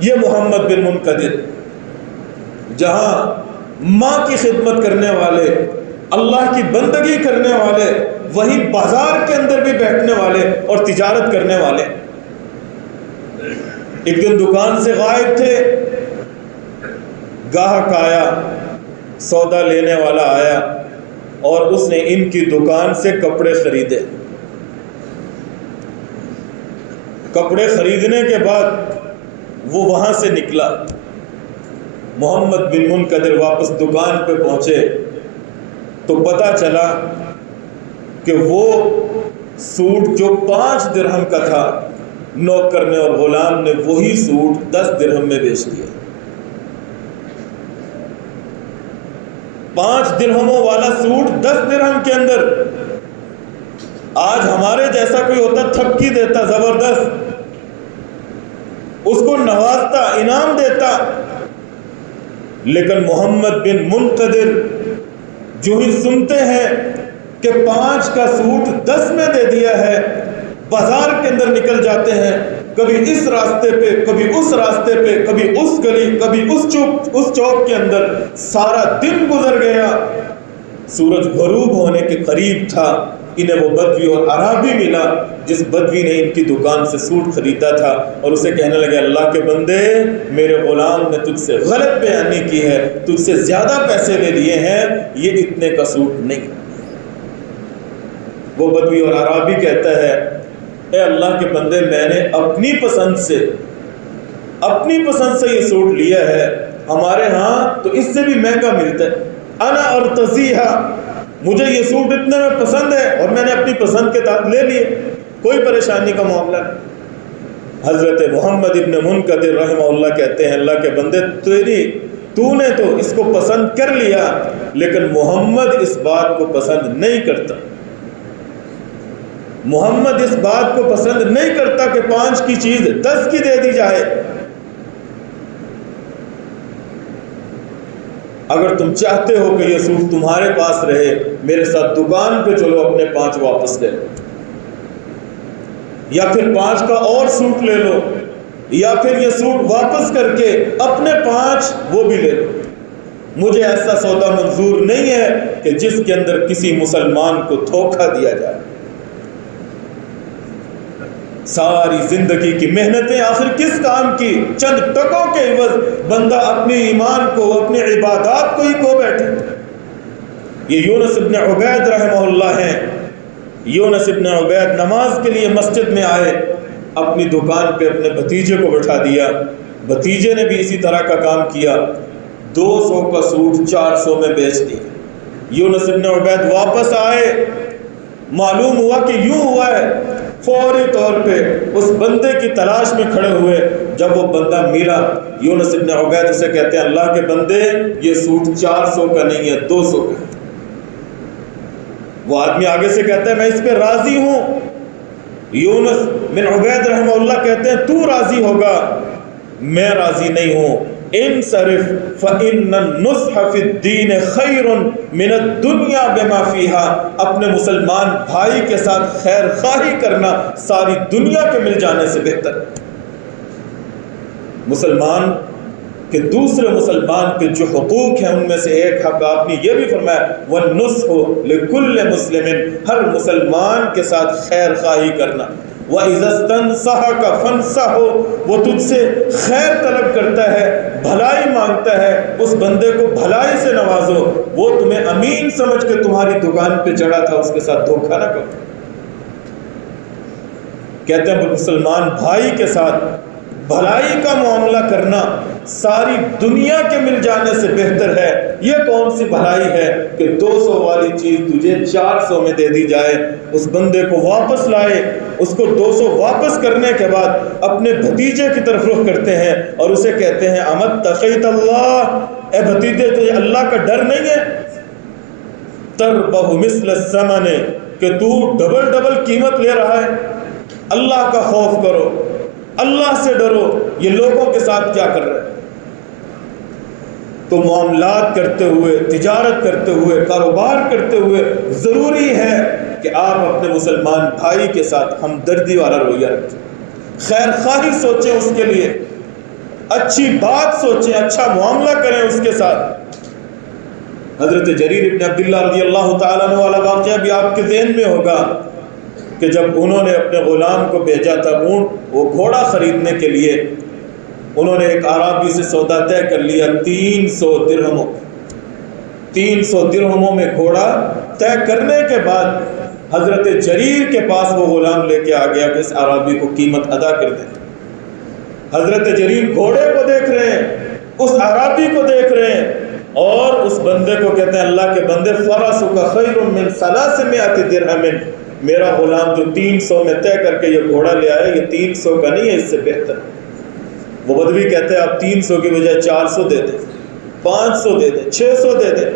یہ محمد بن منقدر، جہاں ماں کی خدمت کرنے والے، اللہ کی بندگی کرنے والے، وہی بازار کے اندر بھی بیٹھنے والے اور تجارت کرنے والے۔ ایک دن دکان سے غائب تھے، گاہک آیا، سودا لینے والا آیا اور اس نے ان کی دکان سے کپڑے خریدے۔ کپڑے خریدنے کے بعد وہ وہاں سے نکلا۔ محمد بن منقدر واپس دکان پہ پہنچے تو پتہ چلا کہ وہ سوٹ جو 5 درہم کا تھا، نوکر نے اور غلام نے وہی سوٹ 10 درہم میں بیچ دیا۔ 5 درہموں والا سوٹ 10 درہم کے اندر۔ آج ہمارے جیسا کوئی ہوتا تھپکی دیتا زبردست، اس کو نوازتا، انعام دیتا، لیکن محمد بن منقدر جو ہی سنتے ہیں کہ 5 کا سوٹ 10 میں دے دیا ہے، بازار کے اندر نکل جاتے ہیں، کبھی اس راستے پہ، کبھی اس راستے پہ، کبھی اس گلی، کبھی اس چوک کے اندر۔ سارا دن گزر گیا، سورج غروب ہونے کے قریب تھا، انہیں وہ بدوی اور عرابی ملا جس بدوی نے ان کی دکان سے سوٹ خریدا تھا، اور اسے کہنے لگے اللہ کے بندے میرے غلام نے تجھ سے غلط بیانی کی ہے، تجھ سے زیادہ پیسے لے لیے ہیں، یہ اتنے کا سوٹ نہیں۔ وہ بدوی اور عرابی کہتا ہے اے اللہ کے بندے میں نے اپنی پسند سے یہ سوٹ لیا ہے، ہمارے ہاں تو اس سے بھی مہنگا ملتا ہے، انا ارتضیھا، مجھے یہ سوٹ اتنے میں پسند ہے اور میں نے اپنی پسند کے تحت لے لیے، کوئی پریشانی کا معاملہ نہیں۔ حضرت محمد ابن منکدر رحمہ اللہ کہتے ہیں اللہ کے بندے تو نے تو اس کو پسند کر لیا، لیکن محمد اس بات کو پسند نہیں کرتا، محمد اس بات کو پسند نہیں کرتا کہ 5 کی چیز 10 کی دے دی جائے۔ اگر تم چاہتے ہو کہ یہ سوٹ تمہارے پاس رہے، میرے ساتھ دکان پہ چلو، اپنے 5 واپس لے لو، یا پھر 5 کا اور سوٹ لے لو، یا پھر یہ سوٹ واپس کر کے اپنے 5 وہ بھی لے لو۔ مجھے ایسا سودا منظور نہیں ہے کہ جس کے اندر کسی مسلمان کو دھوکہ دیا جائے۔ ساری زندگی کی محنتیں آخر کس کام کی؟ چند ٹکوں کے عوض بندہ اپنے ایمان کو، اپنی عبادات کو ہی کھو بیٹھے۔ یہ یونس ابن عبید رحمہ اللہ ہیں۔ یونس ابن عبید نماز کے لیے مسجد میں آئے، اپنی دکان پہ اپنے بھتیجے کو بٹھا دیا، بھتیجے نے بھی اسی طرح کا کام کیا، 200 کا سوٹ 400 میں بیچ دیا۔ یونس ابن عبید واپس آئے، معلوم ہوا کہ یوں ہوا ہے، فوری طور پہ اس بندے کی تلاش میں کھڑے ہوئے۔ جب وہ بندہ ملا، یونس ابن عبید اسے کہتے ہیں اللہ کے بندے یہ سوٹ 400 کا نہیں ہے، 200 کا ہے۔ وہ آدمی آگے سے کہتا ہے میں اس پہ راضی ہوں۔ یونس بن عبید رحمہ اللہ کہتے ہیں تو راضی ہوگا، میں راضی نہیں ہوں۔ انصرف فإن النصح فی الدین خیر من الدنیا بما فیہا، اپنے مسلمان بھائی کے ساتھ خیر خواہی کرنا ساری دنیا کے مل جانے سے بہتر۔ مسلمان کہ دوسرے مسلمان کے جو حقوق ہیں ان میں سے ایک حق آپ نے یہ بھی فرمایا وَالنُّصْحُ لِكُلِّ مُسْلِمٍ، ہر مسلمان کے ساتھ خیر خواہی کرنا۔ وَإِذَا اسْتَنصَحَكَ فَانصَحْهُ، وہ تجھ سے خیر طلب کرتا ہے، بھلائی مانگتا ہے، اس بندے کو بھلائی سے نوازو۔ وہ تمہیں امین سمجھ کے تمہاری دکان پہ چڑھا تھا، اس کے ساتھ دھوکہ نہ کرو۔ کہتے ہیں مسلمان بھائی کے ساتھ بھلائی کا معاملہ کرنا ساری دنیا کے مل جانے سے بہتر ہے۔ یہ کون سی بھلائی ہے کہ 200 والی چیز تجھے 400 میں دے دی جائے، اس بندے کو واپس لائے، اس کو 200 واپس کرنے کے بعد اپنے بھتیجے کی طرف رخ کرتے ہیں اور اسے کہتے ہیں امت تقیت اللہ، اے بھتیجے تجھے اللہ کا ڈر نہیں ہے؟ تربح مثل الثمن، کہ تو ڈبل قیمت لے رہا ہے۔ اللہ کا خوف کرو، اللہ سے ڈرو۔ یہ لوگوں کے ساتھ کیا کر رہے ہیں؟ تو معاملات کرتے ہوئے، تجارت کرتے ہوئے، کاروبار کرتے ہوئے ضروری ہے کہ آپ اپنے مسلمان بھائی کے ساتھ ہمدردی والا رویہ رکھیں، خیر خواہی سوچیں، اس کے لیے اچھی بات سوچیں، اچھا معاملہ کریں اس کے ساتھ۔ حضرت جریر ابن عبداللہ رضی اللہ تعالیٰ عنہ والا واقعہ بھی آپ کے ذہن میں ہوگا کہ جب انہوں نے اپنے غلام کو بھیجا تھا وہ گھوڑا خریدنے کے لیے، انہوں نے ایک عرابی سے سودا طے کر لیا 300 درہموں۔ 300 درہموں میں گھوڑا طے کرنے کے بعد حضرت جریر کے پاس وہ غلام لے کے آ گیا کہ اس عرابی کو قیمت ادا کر دیں۔ حضرت جریر گھوڑے کو دیکھ رہے ہیں، اس عرابی کو دیکھ رہے ہیں، اور اس بندے کو کہتے ہیں اللہ کے بندے فرسک خیر من 300 درہم، میرا غلام جو 300 میں طے کر کے یہ گھوڑا لے آئے یہ 300 کا نہیں ہے، اس سے بہتر۔ وہ بدوی کہتے ہیں آپ 300 کی بجائے 400 دے دیں، 500 دے دیں، 600 دے دیں۔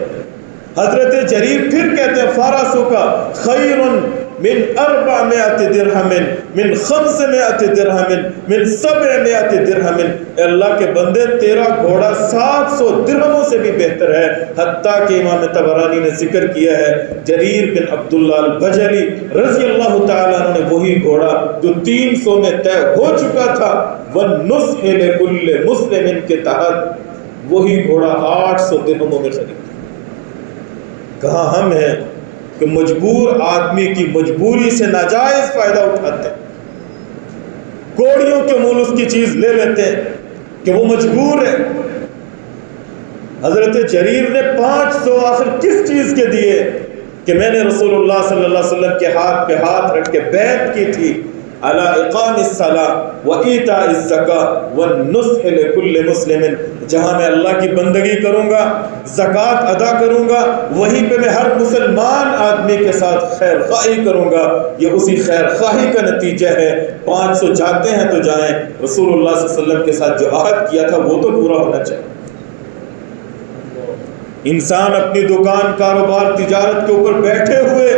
حضرت جریر پھر کہتے ہیں فارسک خیر من 400 درہم من 500 درہم من 700 درہم، اے اللہ کے بندے تیرا گھوڑا 700 درہموں سے بھی بہتر ہے۔ حتیٰ کہ امام طبرانی نے ذکر کیا ہے جریر بن عبداللہ البجلی رضی اللہ تعالیٰ عنہ نے وہی گھوڑا جو 300 میں طے ہو چکا تھا وَالنُّصْحِ لِكُلِّ مُسْلِمٍ کے تحت وہی گھوڑا 800 درہموں میں خریدا۔ کہاں ہم ہیں کہ مجبور آدمی کی مجبوری سے ناجائز فائدہ اٹھاتے ہیں، کوڑیوں کے مول اس کی چیز لے لیتے ہیں کہ وہ مجبور ہے۔ حضرت جریر نے 500 آخر کس چیز کے دیے کہ میں نے رسول اللہ صلی اللہ علیہ وسلم کے ہاتھ پہ ہاتھ رکھ کے بیعت کی تھی، علی اقام الصلاۃ و ایتاء الزکاۃ والنصح لکل مسلم، جہاں میں اللہ کی بندگی کروں گا، زکوٰۃ ادا کروں گا، وہیں پہ میں ہر مسلمان آدمی کے ساتھ خیر خواہی کروں گا۔ یہ اسی خیر خواہی کا نتیجہ ہے۔ 500 جاتے ہیں تو جائیں، رسول اللہ صلی اللہ علیہ وسلم کے ساتھ جو عہد کیا تھا وہ تو پورا ہونا چاہیے۔ انسان اپنی دکان، کاروبار، تجارت کے اوپر بیٹھے ہوئے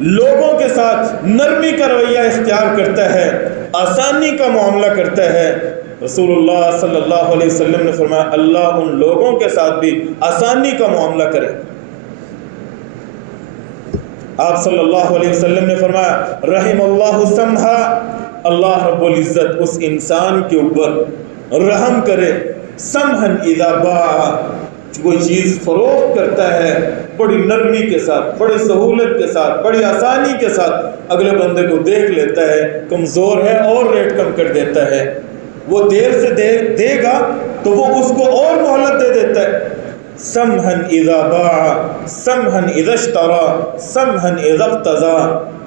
لوگوں کے ساتھ نرمی کا رویہ اختیار کرتا ہے، آسانی کا معاملہ کرتا ہے۔ رسول اللہ صلی اللہ علیہ وسلم نے فرمایا اللہ ان لوگوں کے ساتھ بھی آسانی کا معاملہ کرے۔ آپ صلی اللہ علیہ وسلم نے فرمایا رحم اللہ سمحا، اللہ رب العزت اس انسان کے اوپر رحم کرے، سمحن اذا باع، کوئی چیز فروخت کرتا ہے بڑی نرمی کے ساتھ، بڑی سہولت کے ساتھ، بڑی آسانی کے ساتھ، اگلے بندے کو دیکھ لیتا ہے کمزور ہے اور ریٹ کم کر دیتا ہے، وہ دیر سے دے گا تو وہ اس کو اور مہلت دے دیتا ہے۔ سمحن اذا باع سمحن اذا اشترى سمحن اذا اقتضى،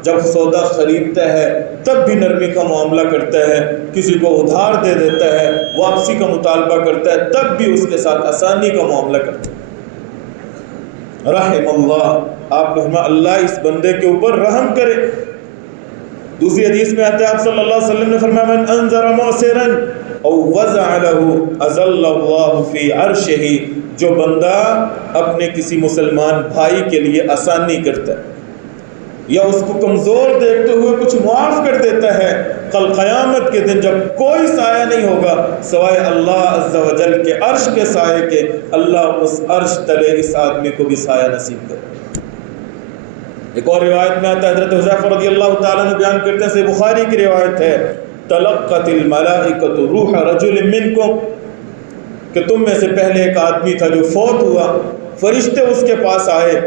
جب سودا خریدتا ہے تب بھی نرمی کا معاملہ کرتا ہے، کسی کو ادھار دے دیتا ہے، واپسی کا مطالبہ کرتا ہے تب بھی اس کے ساتھ آسانی کا معاملہ کرتا ہے۔ رحم اللہ، آپ نے فرمایا اللہ اس بندے کے اوپر رحم کرے۔ دوسری حدیث میں آتا ہے آپ صلی اللہ علیہ وسلم نے فرمایا من انذر معسرا او وضع له اذل اللہ فی عرشہ، جو بندہ اپنے کسی مسلمان بھائی کے لیے آسانی کرتا ہے یا اس کو کمزور دیکھتے ہوئے کچھ معاف کر دیتا ہے، کل قیامت کے دن جب کوئی سایہ نہیں ہوگا سوائے اللہ عز و جل کے عرش کے سائے کے، اللہ اس عرش تلے اس آدمی کو بھی سایہ نصیب کرے۔ ایک اور روایت میں آتا ہے حضرت حذیفہ رضی اللہ تعالیٰ عنہ بیان کرتے ہیں، صحیح بخاری کی روایت ہے، تلقت الملائکۃ روح رجل منکم، کہ تم میں سے پہلے ایک آدمی تھا جو فوت ہوا، فرشتے اس کے پاس آئے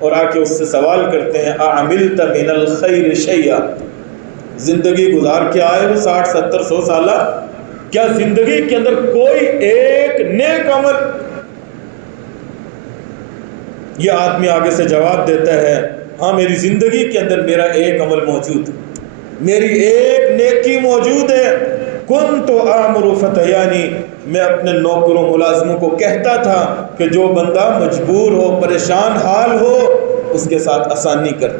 اور آ کے اس سے سوال کرتے ہیں اعملت من الخیر شیئا، زندگی گزار کے آئے ہو 60 70 100 سالہ، کیا زندگی کے اندر کوئی ایک نیک عمل؟ یہ آدمی آگے سے جواب دیتا ہے ہاں میری زندگی کے اندر میرا ایک عمل موجود ہے، میری ایک نیکی موجود ہے، کنت آمر فتیانی، میں اپنے نوکروں ملازموں کو کہتا تھا کہ جو بندہ مجبور ہو، پریشان حال ہو، اس کے ساتھ آسانی کر،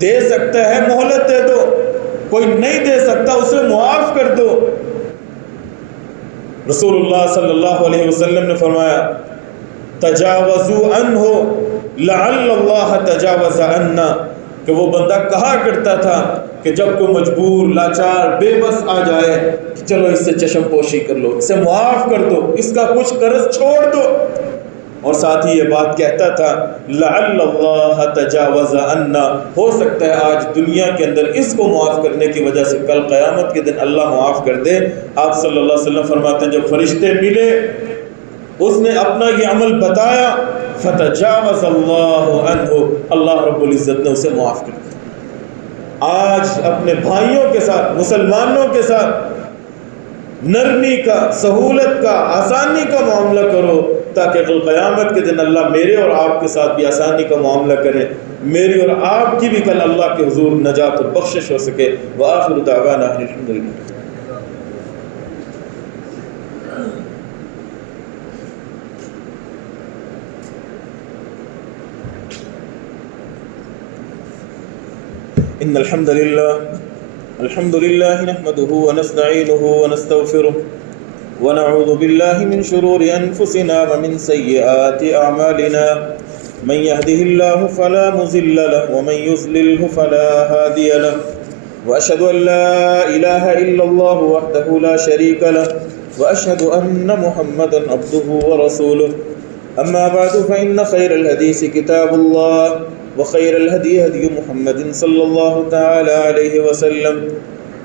دے سکتا ہے مہلت دے دو، کوئی نہیں دے سکتا اسے معاف کر دو۔ رسول اللہ صلی اللہ علیہ وسلم نے فرمایا تجاوزوا عنہ لعل اللہ تجاوز عنا، کہ وہ بندہ کہا کرتا تھا کہ جب کوئی مجبور، لاچار، بے بس آ جائے کہ چلو اس سے چشم پوشی کر لو، اسے معاف کر دو، اس کا کچھ قرض چھوڑ دو، اور ساتھ ہی یہ بات کہتا تھا لعل اللہ تجاوز عنا، ہو سکتا ہے آج دنیا کے اندر اس کو معاف کرنے کی وجہ سے کل قیامت کے دن اللہ معاف کر دے۔ آپ صلی اللہ علیہ وسلم فرماتے ہیں جب فرشتے ملے، اس نے اپنا یہ عمل بتایا، فتجاوز اللہ عنہ، اللہ رب العزت نے اسے معاف کر دیا۔ آج اپنے بھائیوں کے ساتھ، مسلمانوں کے ساتھ نرمی کا، سہولت کا، آسانی کا معاملہ کرو، تاکہ کل قیامت کے دن اللہ میرے اور آپ کے ساتھ بھی آسانی کا معاملہ کرے، میری اور آپ کی بھی کل اللہ کے حضور نجات و بخشش ہو سکے۔ وآخر دعوانا الحمدللہ۔ إن الحمد لله نحمده ونستعينه ونستغفره ونعوذ بالله من شرور أنفسنا ومن سيئات أعمالنا، من يهده الله فلا مضل له ومن يضلل فلا هادي له، وأشهد أن لا إله إلا الله وحده لا شريك له، وأشهد أن محمدا عبده ورسوله، أما بعد فإن خير الحديث كتاب الله، وخير الهدي هدي محمد صلى الله تعالى عليه وسلم،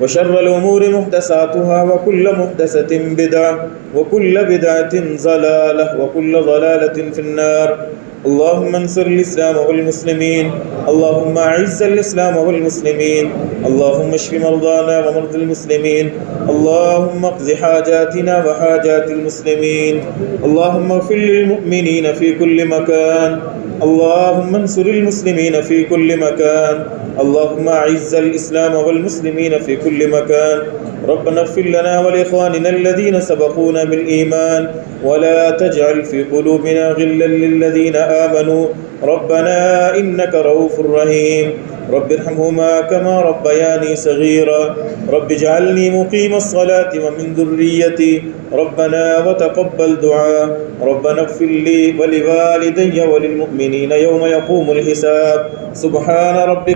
وشر الأمور محدثاتها وكل محدثة بدعة وكل بدعة ضلالة وكل ضلالة في النار۔ اللهم انصر الإسلام والمسلمين، اللهم أعز الإسلام والمسلمين، اللهم اشف مرضانا ومرضى المسلمين، اللهم اقض حاجاتنا وحاجات المسلمين، اللهم اغفر للمؤمنين في كل مكان، اللهم انصر المسلمين في كل مكان، اللهم أعز الإسلام والمسلمين في كل مكان. ربنا اغفر لنا ولإخواننا الذين سبقونا بالإيمان ولا تجعل في قلوبنا غلا للذين آمنوا ربنا إنك رؤوف رحيم. رب ارحمهما كما ربياني صغيرا، رب اجعلني مقيم الصلاة ومن ذريتي، ربنا وتقبل دعاء، ربنا اغفر لي ولوالدي وللمؤمنين يوم يقوم الحساب. سبحان ربك